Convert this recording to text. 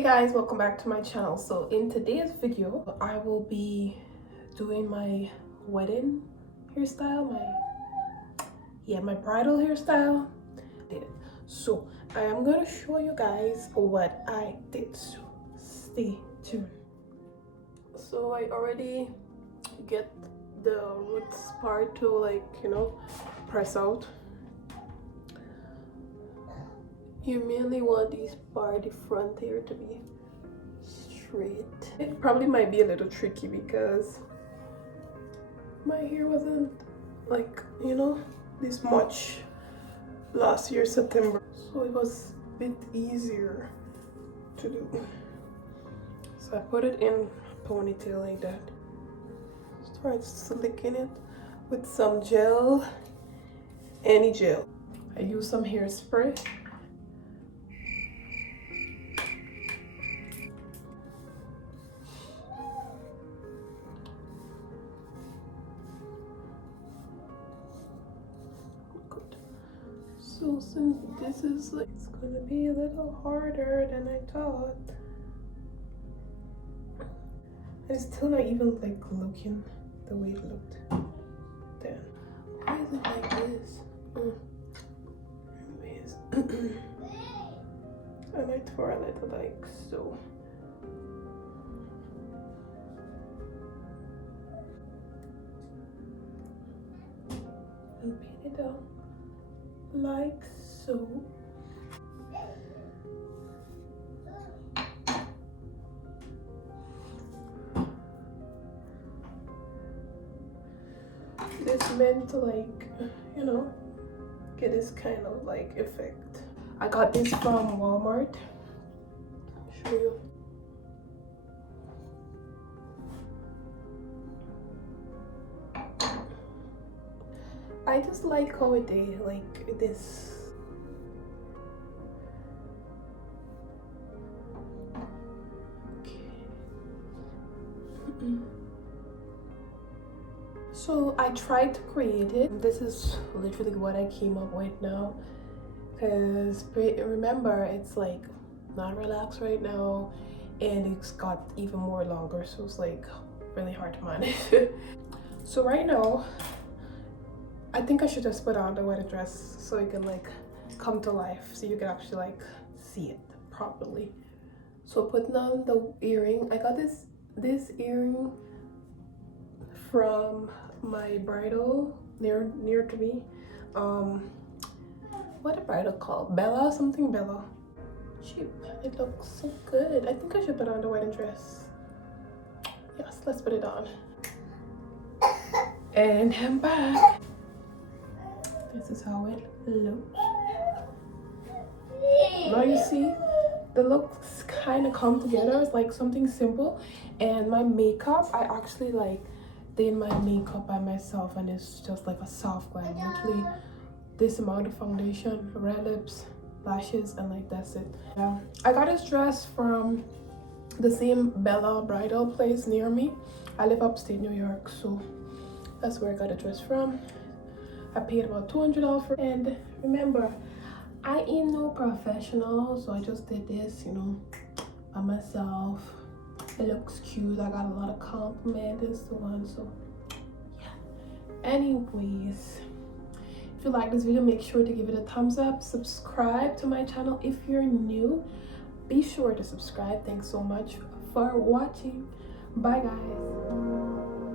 Hey guys, welcome back to my channel. So in today's video I will be doing my wedding hairstyle, my bridal hairstyle. So I am gonna show you guys what I did, so stay tuned. So I already get the roots part to press out. You mainly want these part, the front here, to be straight. It probably might be a little tricky because my hair wasn't this much last year September, so it was a bit easier to do. So I put it in a ponytail like that. Start slicking it with some gel, any gel. I use some hairspray. So since this is it's gonna be a little harder than I thought, it's still not even looking the way it looked then. Why is it like this? Anyways, I might twirl it like so. And pin it down like so. This meant to get this kind of effect. I got this from Walmart. Show you. I just like how it did this. So I tried to create it. This is literally what I came up with now, because remember it's not relaxed right now and it's got even more longer, so it's really hard to manage. So right now I think I should just put on the wedding dress so it can come to life, so you can actually see it properly. So putting on the earring, I got this earring from my bridal near to me. What a bridal called? Bella? Something Bella. Cheap. It looks so good. I think I should put on the wedding dress. Yes, let's put it on. And I'm back. This is how it looks. Now you see the looks kind of come together. It's something simple. And my makeup, I actually did my makeup by myself, and it's just a soft glam. Literally this amount of foundation, red lips, lashes, and that's it. Yeah, I got this dress from the same Bella bridal place near me. I live upstate New York, so that's where I got the dress from. I paid about $200 for it. And remember, I ain't no professional, so I just did this, by myself. It looks cute. I got a lot of compliments and so on. So yeah. Anyways, if you like this video, make sure to give it a thumbs up. Subscribe to my channel if you're new. Be sure to subscribe. Thanks so much for watching. Bye guys.